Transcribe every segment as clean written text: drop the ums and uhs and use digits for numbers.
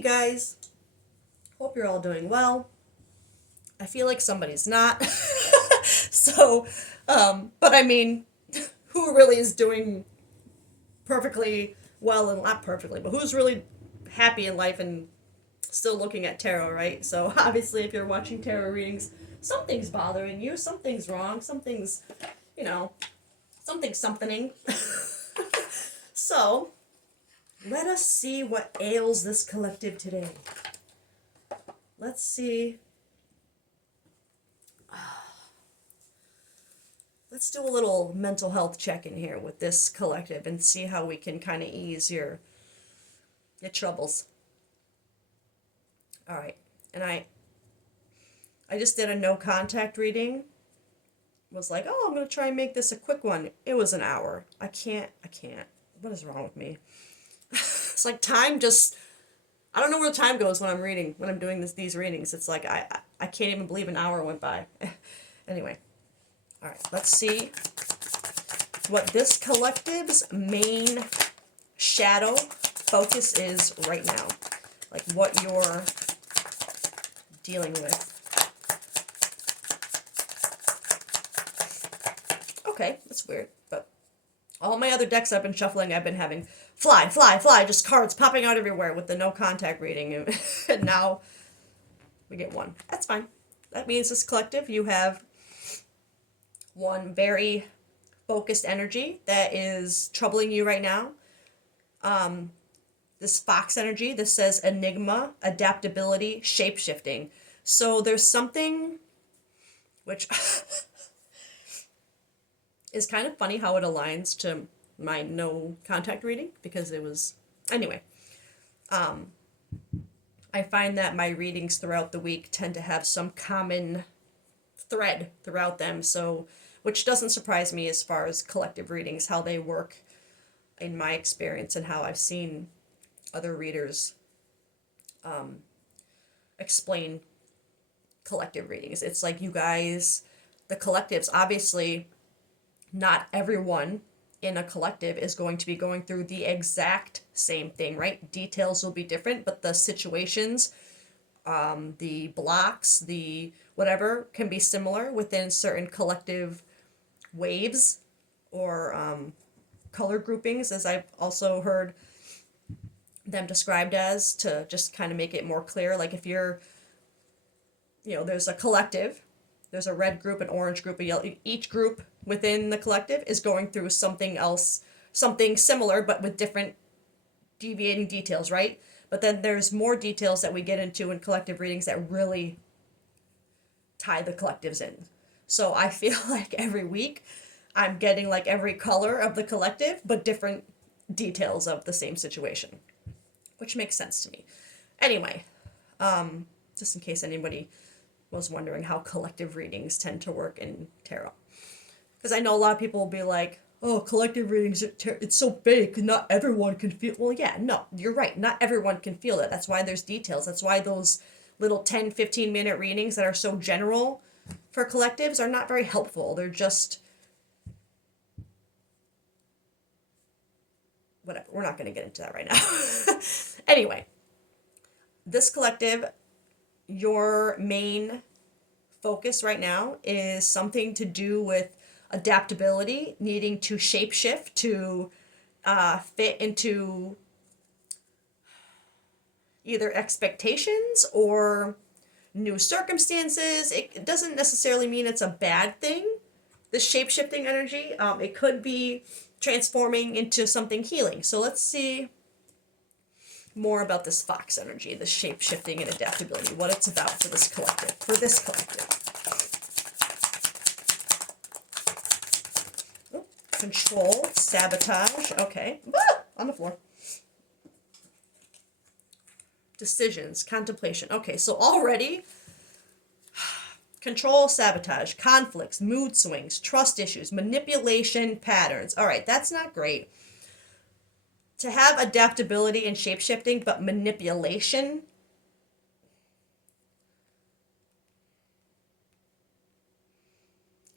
Hey guys, hope you're all doing well. I feel like somebody's not. so, but I mean, who really is doing perfectly well and not perfectly, but who's really happy in life and still looking at tarot, right? So, obviously, if you're watching tarot readings, something's bothering you, something's wrong, something's, you know, something's something. So, let us see what ails this collective today. Let's see. Let's do a little mental health check in here with this collective and see how we can kind of ease your troubles. All right. And I just did a no contact reading. Was like, "Oh, I'm going to try and make this a quick one." It was an hour. I can't. What is wrong with me? It's like time just I don't know where the time goes when I'm doing these readings. It's like I can't even believe an hour went by. Anyway. All right. Let's see what this collective's main shadow focus is right now. Like what you're dealing with. Okay, that's weird. But all my other decks I've been shuffling, I've been having fly, fly, fly, just cards popping out everywhere with the no contact reading. And now we get one. That's fine. That means this collective, you have one very focused energy that is troubling you right now. This fox energy, this says enigma, adaptability, shape shifting. So there's something which is kind of funny how it aligns to my no contact reading because it was anyway. I find that my readings throughout the week tend to have some common thread throughout them, so which doesn't surprise me as far as collective readings, how they work in my experience and how I've seen other readers explain collective readings. It's like you guys, the collectives, obviously, not everyone in a collective is going to be going through the exact same thing, right? Details will be different, but the situations, the blocks, the whatever can be similar within certain collective waves or color groupings, as I've also heard them described as, to just kind of make it more clear. Like if you're, there's a collective, there's a red group, an orange group, a yellow. Each group within the collective is going through something else, something similar, but with different deviating details, right? But then there's more details that we get into in collective readings that really tie the collectives in. So I feel like every week I'm getting like every color of the collective, but different details of the same situation, which makes sense to me. Anyway, just in case anybody was wondering how collective readings tend to work in tarot. Because I know a lot of people will be like, "Oh, collective readings, it's so big, not everyone can feel." Well, yeah, no, you're right. Not everyone can feel it. That's why there's details. That's why those little 10, 15-minute readings that are so general for collectives are not very helpful. They're just whatever. We're not going to get into that right now. Anyway, this collective, your main focus right now is something to do with adaptability, needing to shapeshift to fit into either expectations or new circumstances. It doesn't necessarily mean it's a bad thing. This shape-shifting energy, it could be transforming into something healing. So let's see more about this fox energy, this shape-shifting and adaptability, what it's about for this collective. Oh, control, sabotage, okay. Ah, on the floor. Decisions, contemplation. Okay, so already control, sabotage, conflicts, mood swings, trust issues, manipulation patterns. All right, that's not great. To have adaptability and shapeshifting, but manipulation.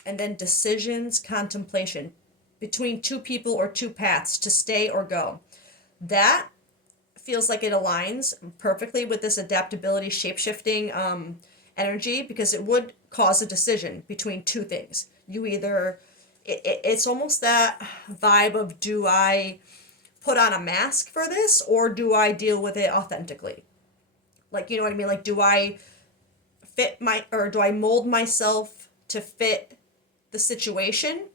And then decisions, contemplation between two people or two paths to stay or go. That feels like it aligns perfectly with this adaptability, shape-shifting energy, because it would cause a decision between two things. You either, it's almost that vibe of, do I put on a mask for this, or do I deal with it authentically? Like, you know what I mean? Like, do I or do I mold myself to fit the situation,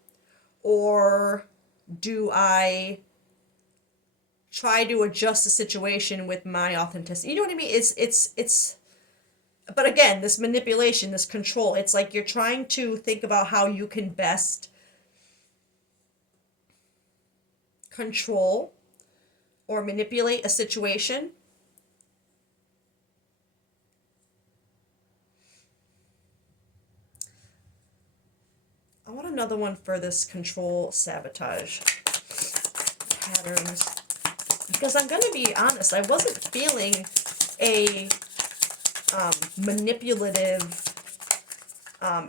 or do I try to adjust the situation with my authenticity? You know what I mean? It's but again, this manipulation, this control, it's like you're trying to think about how you can best control or manipulate a situation. I want another one for this control sabotage patterns, because I'm going to be honest, I wasn't feeling a manipulative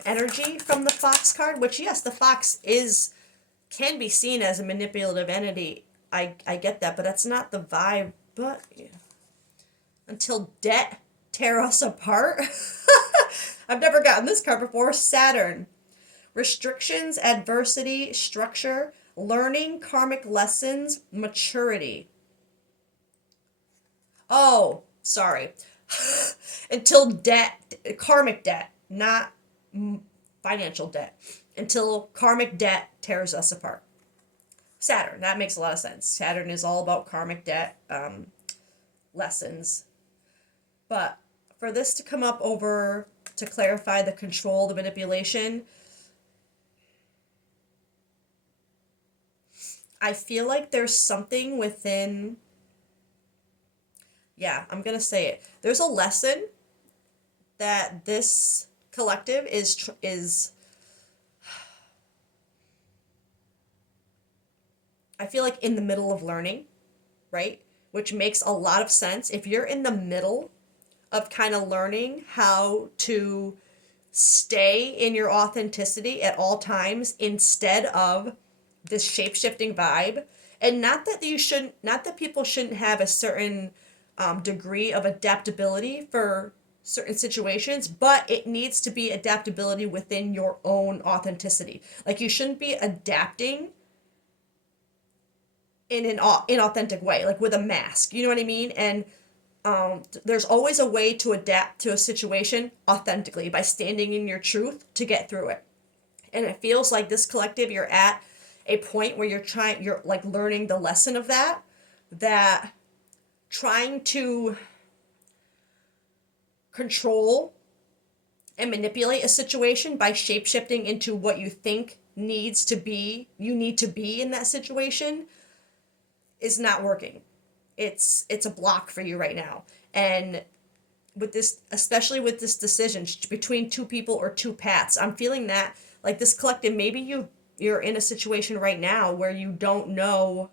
energy from the Fox card, which, yes, the Fox can be seen as a manipulative entity. I get that, but that's not the vibe. But yeah. Until debt tear us apart. I've never gotten this card before. Saturn. Restrictions, adversity, structure, learning, karmic lessons, maturity. Oh, sorry. Until debt, karmic debt, not financial debt. Until karmic debt tears us apart. Saturn, that makes a lot of sense. Saturn is all about karmic debt, lessons. But for this to come up over to clarify the control, the manipulation, I feel like there's something within, yeah, I'm going to say it. There's a lesson that this collective is I feel like in the middle of learning, right? Which makes a lot of sense. If you're in the middle of kind of learning how to stay in your authenticity at all times instead of this shape-shifting vibe, and not that people shouldn't have a certain degree of adaptability for certain situations, but it needs to be adaptability within your own authenticity. Like, you shouldn't be adapting in an inauthentic way, like with a mask. You know what I mean? And there's always a way to adapt to a situation authentically by standing in your truth to get through it. And it feels like this collective, you're at a point where you're like learning the lesson of that trying to control and manipulate a situation by shape-shifting into what you think you need to be in that situation is not working. It's a block for you right now. And with this, especially with this decision between two people or two paths, I'm feeling that like this collective, maybe you're in a situation right now where you don't know,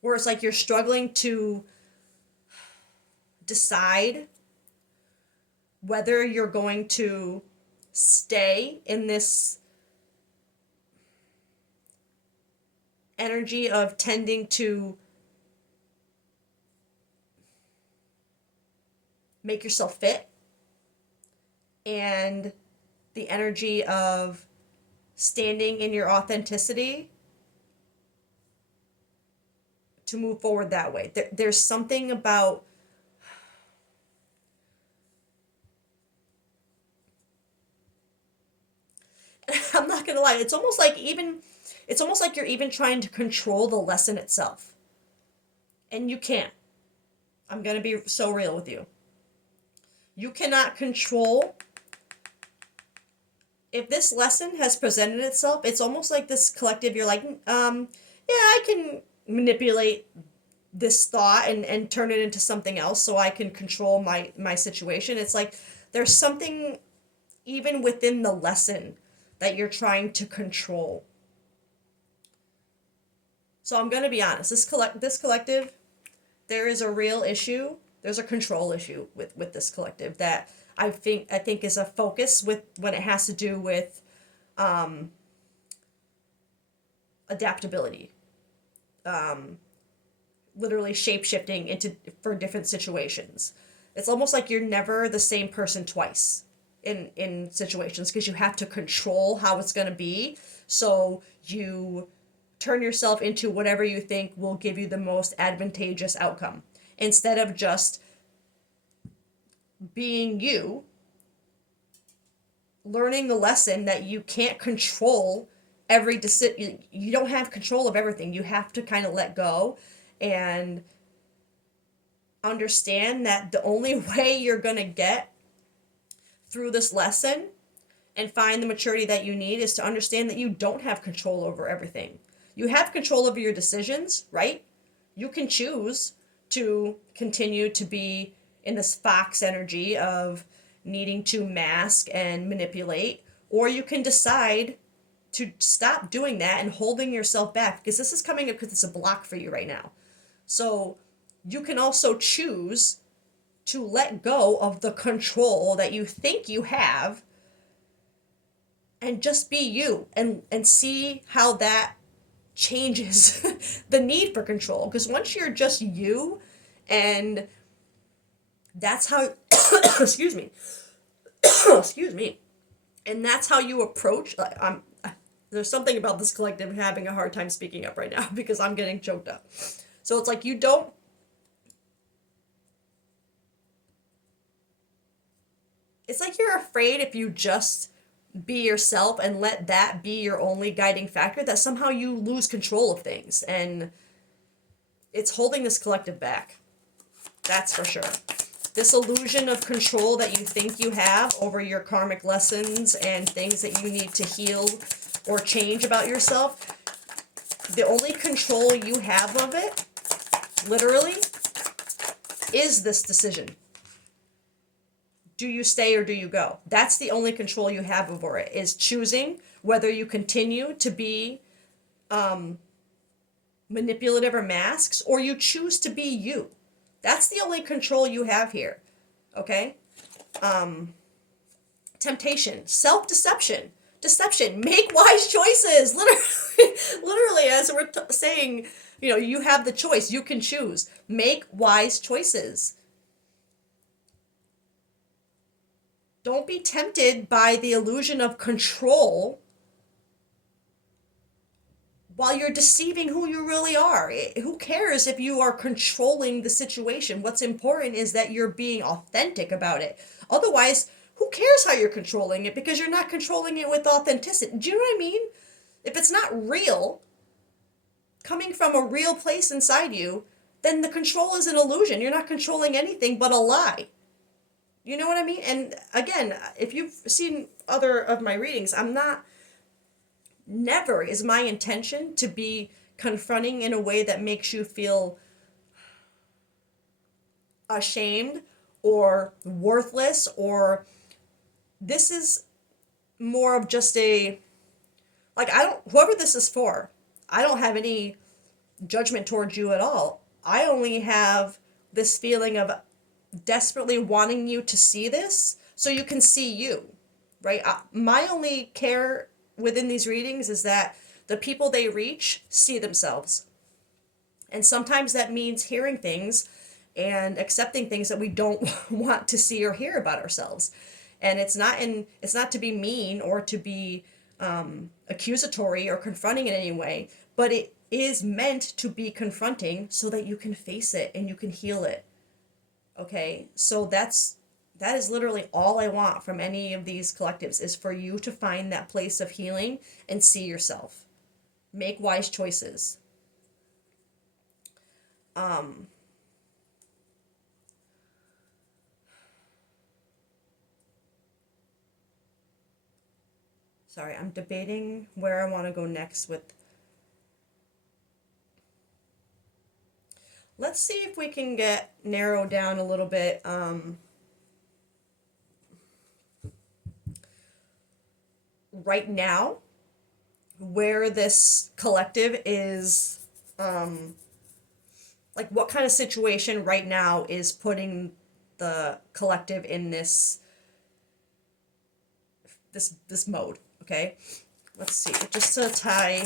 where it's like you're struggling to decide whether you're going to stay in this energy of tending to make yourself fit, and the energy of standing in your authenticity to move forward that way. There's something about I'm not gonna lie, it's almost like you're even trying to control the lesson itself. And you can't. I'm gonna be so real with you. You cannot control. If this lesson has presented itself, it's almost like this collective, you're like, yeah, I can manipulate this thought and turn it into something else so I can control my situation. It's like there's something even within the lesson that you're trying to control. So I'm going to be honest, this collective, there is a real issue. There's a control issue with this collective that I think is a focus with when it has to do with adaptability, literally shape shifting into for different situations. It's almost like you're never the same person twice in situations because you have to control how it's going to be. So you turn yourself into whatever you think will give you the most advantageous outcome instead of just being you, learning the lesson that you can't control every decision. You don't have control of everything. You have to kind of let go and understand that the only way you're going to get through this lesson and find the maturity that you need is to understand that you don't have control over everything. You have control over your decisions, right? You can choose to continue to be in this fox energy of needing to mask and manipulate, or you can decide to stop doing that and holding yourself back because this is coming up because it's a block for you right now. So you can also choose to let go of the control that you think you have and just be you and see how that changes the need for control. Because once you're just you and that's how excuse me excuse me and that's how you approach there's something about this collective having a hard time speaking up right now because I'm getting choked up. So it's like you don't, it's like you're afraid if you just be yourself and let that be your only guiding factor that somehow you lose control of things, and it's holding this collective back. That's for sure. This illusion of control that you think you have over your karmic lessons and things that you need to heal or change about yourself, the only control you have of it, literally, is this decision. Do you stay or do you go? That's the only control you have over it, is choosing whether you continue to be manipulative or masks, or you choose to be you. That's the only control you have here. Okay? Temptation, self-deception, deception, make wise choices. Literally, as we're saying, you have the choice. You can choose. Make wise choices. Don't be tempted by the illusion of control while you're deceiving who you really are. Who cares if you are controlling the situation? What's important is that you're being authentic about it. Otherwise, who cares how you're controlling it, because you're not controlling it with authenticity. Do you know what I mean? If it's not real, coming from a real place inside you, then the control is an illusion. You're not controlling anything but a lie. You know what I mean? And again, if you've seen other of my readings, never is my intention to be confronting in a way that makes you feel ashamed or worthless, or this is more of just whoever this is for, I don't have any judgment towards you at all. I only have this feeling of desperately wanting you to see this so you can see you, right? My only care within these readings is that the people they reach see themselves. And sometimes that means hearing things and accepting things that we don't want to see or hear about ourselves. And it's not to be mean or to be accusatory or confronting in any way, but it is meant to be confronting so that you can face it and you can heal it. Okay, so that is literally all I want from any of these collectives, is for you to find that place of healing and see yourself. Make wise choices. Sorry, I'm debating where I want to go next with. Let's see if we can get narrowed down a little bit. Right now, where this collective is, what kind of situation right now is putting the collective in this mode. Okay, let's see. Just to tie.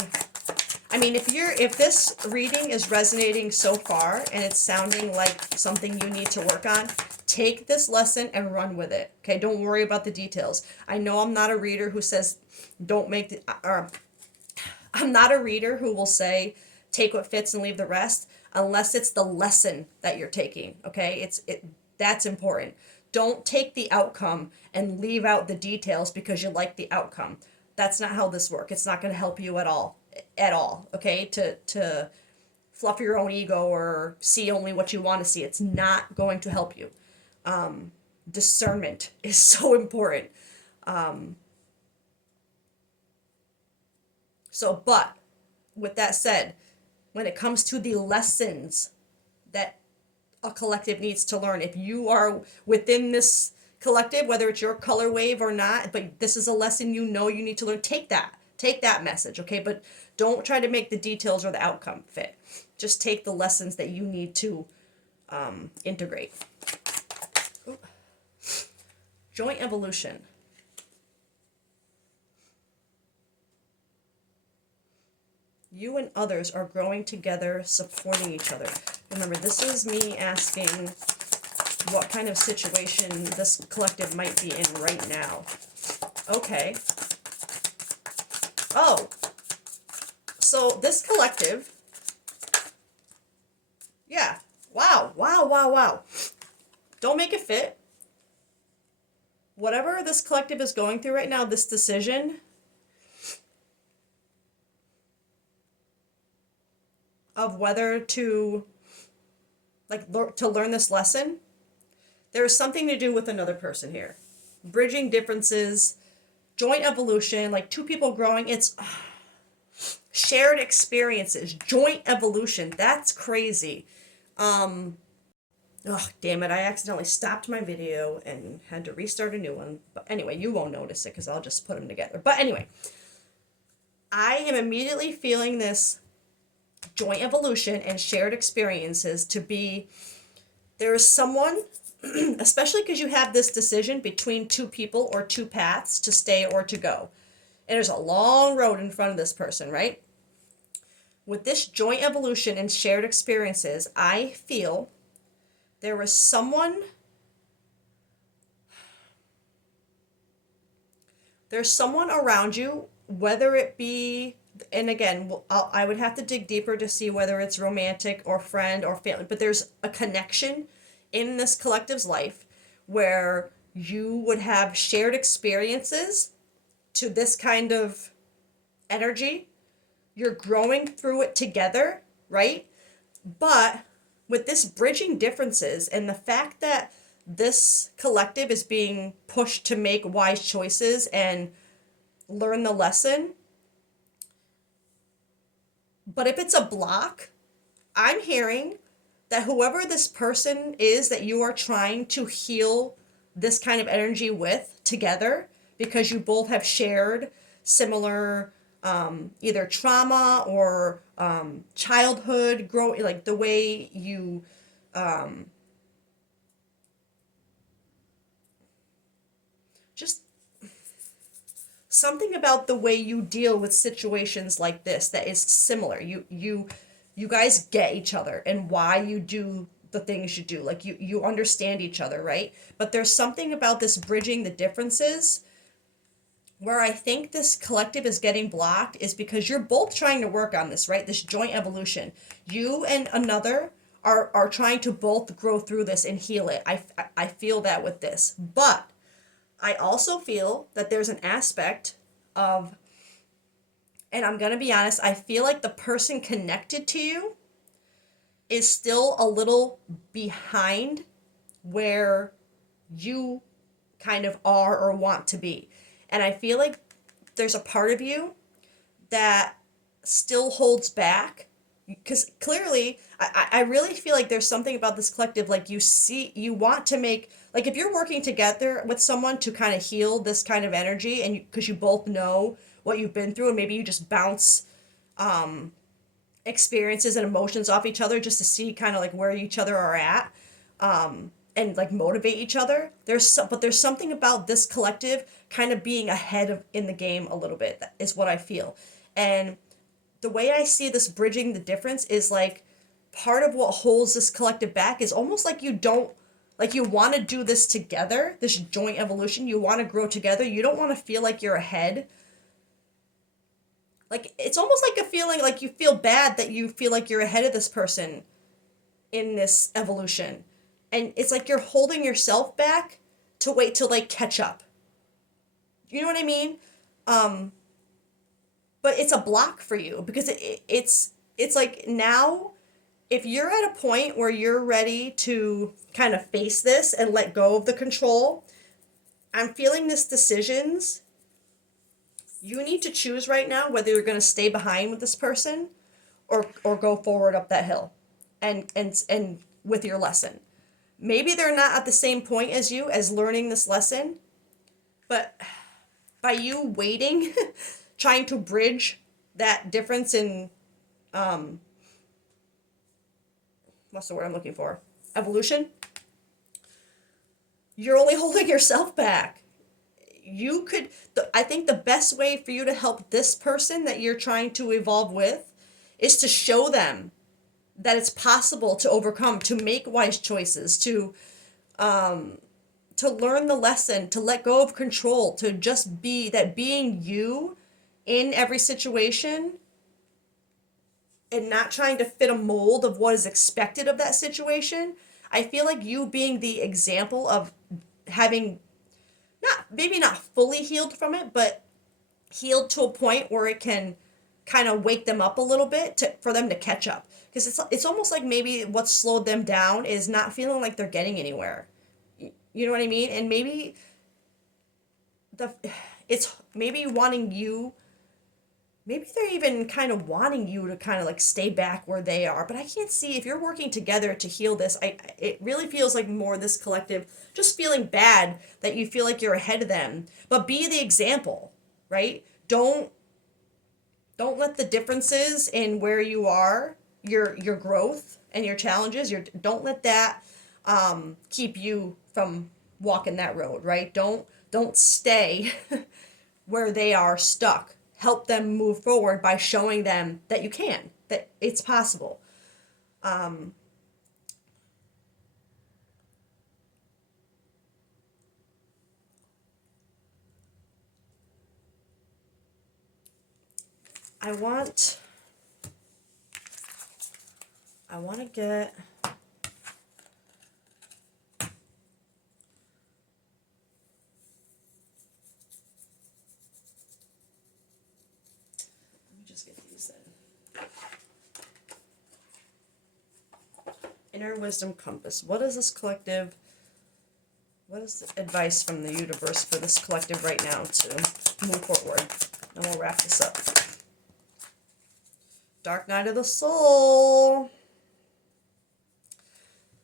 I mean, if this reading is resonating so far and it's sounding like something you need to work on, take this lesson and run with it. Okay, don't worry about the details. I know I'm not a reader who says don't make the, or I'm not a reader who will say take what fits and leave the rest unless it's the lesson that you're taking. Okay, that's important. Don't take the outcome and leave out the details because you like the outcome. That's not how this works. It's not going to help you at all. At all. Okay, to fluff your own ego or see only what you want to see. It's not going to help you. Discernment is so important. But with that said, when it comes to the lessons that a collective needs to learn, if you are within this collective, whether it's your color wave or not, but this is a lesson you know you need to learn, take that message, okay? But don't try to make the details or the outcome fit. Just take the lessons that you need to integrate. Ooh. Joint evolution. You and others are growing together, supporting each other. Remember, this is me asking what kind of situation this collective might be in right now. Okay. Oh. So this collective, yeah. Wow. Don't make it fit. Whatever this collective is going through right now, this decision of whether to to learn this lesson, there is something to do with another person here. Bridging differences, joint evolution, like two people growing, it's shared experiences, joint evolution. That's crazy. Oh, damn it. I accidentally stopped my video and had to restart a new one. But anyway, you won't notice it because I'll just put them together. But anyway, I am immediately feeling this joint evolution and shared experiences to be, there is someone, especially because you have this decision between two people or two paths to stay or to go. And there's a long road in front of this person, right? With this joint evolution and shared experiences, I feel there is someone, there's someone around you, whether it be, and again, I would have to dig deeper to see whether it's romantic or friend or family, but there's a connection in this collective's life where you would have shared experiences to this kind of energy. You're growing through it together, right? But with this bridging differences and the fact that this collective is being pushed to make wise choices and learn the lesson, but if it's a block, I'm hearing that whoever this person is that you are trying to heal this kind of energy with together, because you both have shared similar either trauma or childhood growing, like the way you just something about the way you deal with situations like this that is similar. You guys get each other and why you do the things you do. Like you understand each other, right? But there's something about this bridging the differences where I think this collective is getting blocked is because you're both trying to work on this, right? This joint evolution. You and another are trying to both grow through this and heal it. I feel that with this. But I also feel that there's an aspect of, and I'm going to be honest, I feel like the person connected to you is still a little behind where you kind of are or want to be. And I feel like there's a part of you that still holds back, because clearly I really feel like there's something about this collective, like you want to make, like if you're working together with someone to kind of heal this kind of energy, and because you both know what you've been through and maybe you just bounce experiences and emotions off each other just to see kind of like where each other are at, and like motivate each other. But there's something about this collective kind of being ahead of in the game a little bit, that is what I feel. And the way I see this bridging the difference is like part of what holds this collective back is almost like you don't, like you want to do this together, this joint evolution, you want to grow together, you don't want to feel like you're ahead. Like it's almost like a feeling like you feel bad that you feel like you're ahead of this person in this evolution. And it's like you're holding yourself back to wait till they catch up. You know what I mean? Um, but it's a block for you because it's like now if you're at a point where you're ready to kind of face this and let go of the control, I'm feeling this decisions. You need to choose right now whether you're going to stay behind with this person or go forward up that hill and with your lesson. Maybe they're not at the same point as you as learning this lesson, but by you waiting, trying to bridge that difference in what's the word I'm looking for? Evolution. You're only holding yourself back. You could, I think the best way for you to help this person that you're trying to evolve with is to show them that it's possible to overcome, to make wise choices, to learn the lesson, to let go of control, to just be that being you in every situation and not trying to fit a mold of what is expected of that situation. I feel like you being the example of having not maybe not fully healed from it, but healed to a point where it can kind of wake them up a little bit to for them to catch up. Because it's almost like maybe what slowed them down is not feeling like they're getting anywhere. You know what I mean? And maybe the it's maybe wanting you, maybe they're even kind of wanting you to kind of like stay back where they are, but I can't see if you're working together to heal this. It really feels like more this collective just feeling bad that you feel like you're ahead of them, but be the example, right? Don't let the differences in where you are, your growth and your challenges, your don't let that keep you from walking that road, right? Don't stay where they are stuck. Help them move forward by showing them that you can, that it's possible. Um, I want I want to get let me just get these in. Inner wisdom compass. What is this collective? What is the advice from the universe for this collective right now to move forward? And we'll wrap this up. Dark night of the soul.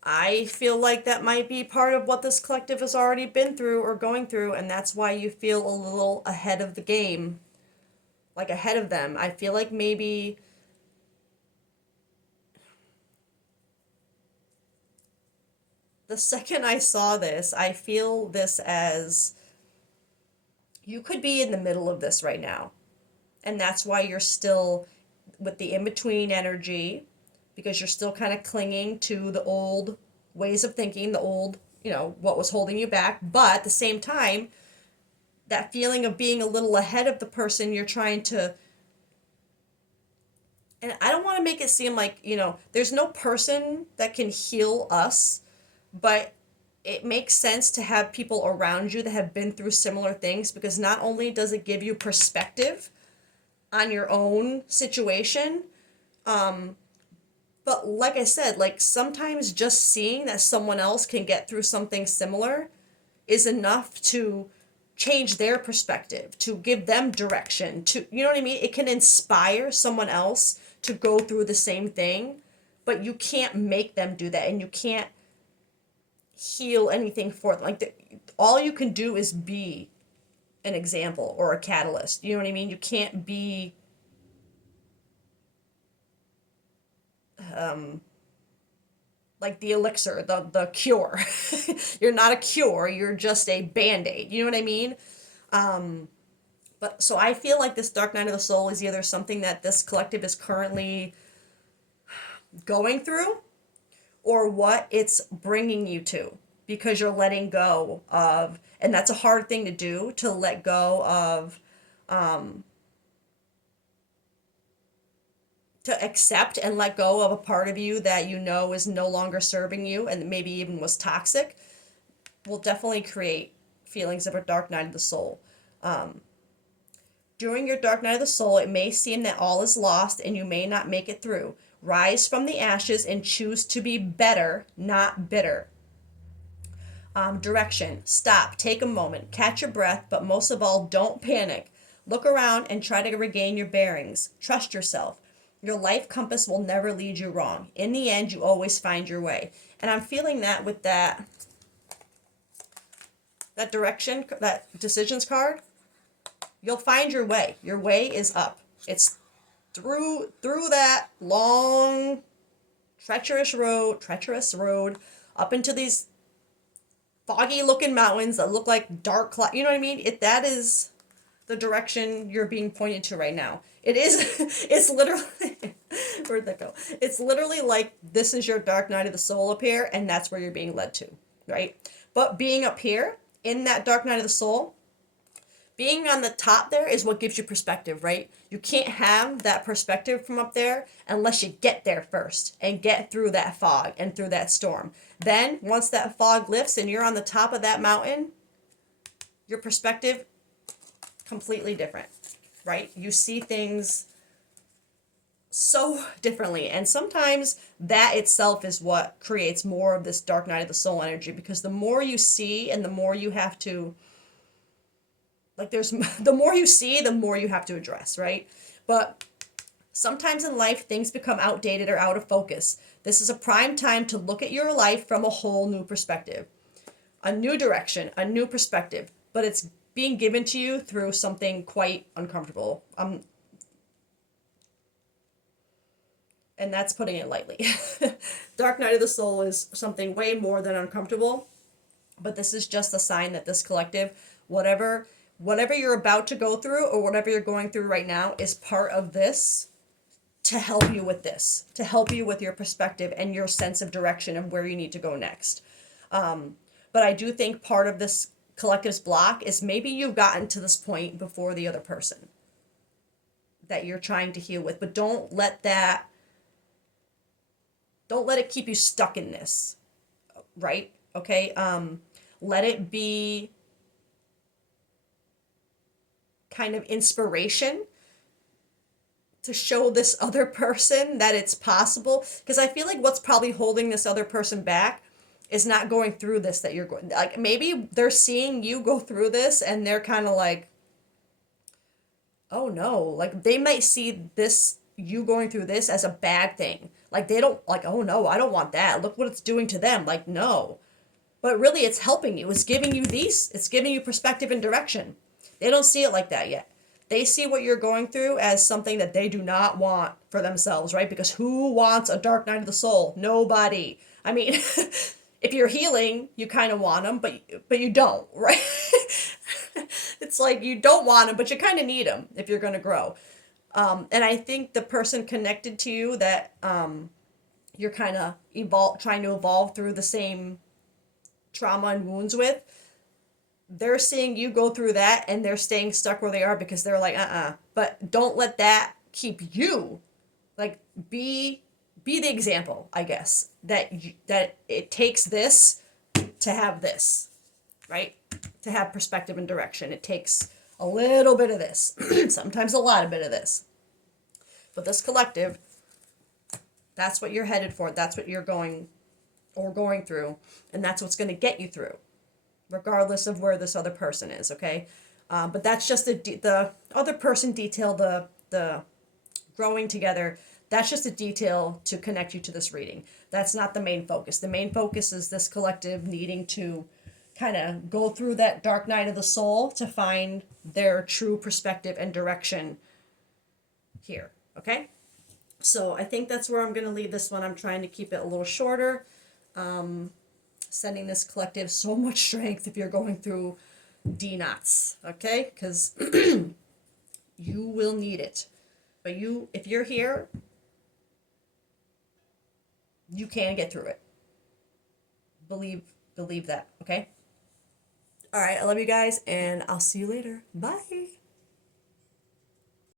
I feel like that might be part of what this collective has already been through or going through, and that's why you feel a little ahead of the game, like ahead of them. I feel like maybe the second I saw this, I feel this as you could be in the middle of this right now. And that's why you're still with the in between energy, because you're still kind of clinging to the old ways of thinking, the old, what was holding you back. But at the same time, that feeling of being a little ahead of the person you're trying to, and I don't want to make it seem like, there's no person that can heal us, but it makes sense to have people around you that have been through similar things, because not only does it give you perspective on your own situation, but like I said, like sometimes just seeing that someone else can get through something similar is enough to change their perspective, to give them direction, to, you know what I mean? It can inspire someone else to go through the same thing, but you can't make them do that, and you can't heal anything for them. All you can do is be an example or a catalyst. You know what I mean? You can't be like the elixir, the cure. You're not a cure, you're just a band-aid. You know what I mean? But so I feel like this dark night of the soul is either something that this collective is currently going through, or what it's bringing you to, because you're letting go of, and that's a hard thing to do, to let go of, to accept and let go of a part of you that you know is no longer serving you and maybe even was toxic, will definitely create feelings of a dark night of the soul. During your dark night of the soul, it may seem that all is lost and you may not make it through. Rise from the ashes and choose to be better, not bitter. Direction. Stop. Take a moment. Catch your breath, but most of all, don't panic. Look around and try to regain your bearings. Trust yourself. Your life compass will never lead you wrong. In the end, you always find your way. And I'm feeling that with that direction, that decisions card. You'll find your way. Your way is up. It's through that long, treacherous road, up into these foggy looking mountains that look like dark clouds. You know what I mean? That is the direction you're being pointed to right now. It is, it's literally, where'd that go? It's literally like this is your dark night of the soul up here, and that's where you're being led to, right? But being up here in that dark night of the soul, being on the top there is what gives you perspective, right? You can't have that perspective from up there unless you get there first and get through that fog and through that storm. Then, once that fog lifts and you're on the top of that mountain, your perspective completely different, right? You see things so differently. And sometimes that itself is what creates more of this dark night of the soul energy, because the more you see and the more you have to, like, there's the more you see, the more you have to address, right? But sometimes in life, things become outdated or out of focus. This is a prime time to look at your life from a whole new perspective, a new direction, a new perspective, but it's being given to you through something quite uncomfortable. And that's putting it lightly. Dark night of the soul is something way more than uncomfortable, but this is just a sign that this collective, whatever you're about to go through or whatever you're going through right now, is part of this to help you with this, to help you with your perspective and your sense of direction of where you need to go next. But I do think part of this collective's block is maybe you've gotten to this point before the other person that you're trying to heal with, but don't let it keep you stuck in this, right? Okay. Let it be kind of inspiration to show this other person that it's possible. Because I feel like what's probably holding this other person back is not going through this that you're going. Like, maybe they're seeing you go through this and they're kind of like, oh no, like they might see this, you going through this, as a bad thing. Like, they don't, like, oh no, I don't want that. Look what it's doing to them. Like, no. But really, it's helping you. It's giving you perspective and direction. They don't see it like that yet. They see what you're going through as something that they do not want for themselves, right? Because who wants a dark night of the soul? Nobody. I mean, if you're healing, you kind of want them, but you don't, right? It's like you don't want them, but you kind of need them if you're going to grow. And I think the person connected to you that you're kind of trying to evolve through the same trauma and wounds with, they're seeing you go through that and they're staying stuck where they are because they're like, But don't let that keep you. Like, be the example, I guess, that it takes this to have this, right? To have perspective and direction. It takes a little bit of this, sometimes a lot of bit of this. But this collective, that's what you're headed for. That's what you're going through, and that's what's going to get you through, regardless of where this other person is, okay? But that's just the other person detail, the growing together, that's just a detail to connect you to this reading. That's not the main focus. The main focus is this collective needing to kind of go through that dark night of the soul to find their true perspective and direction here, okay? So I think that's where I'm going to leave this one. I'm trying to keep it a little shorter. Sending this collective so much strength if you're going through D knots, okay? Because You will need it. But if you're here, you can get through it. Believe that, okay? All right, I love you guys, and I'll see you later. Bye.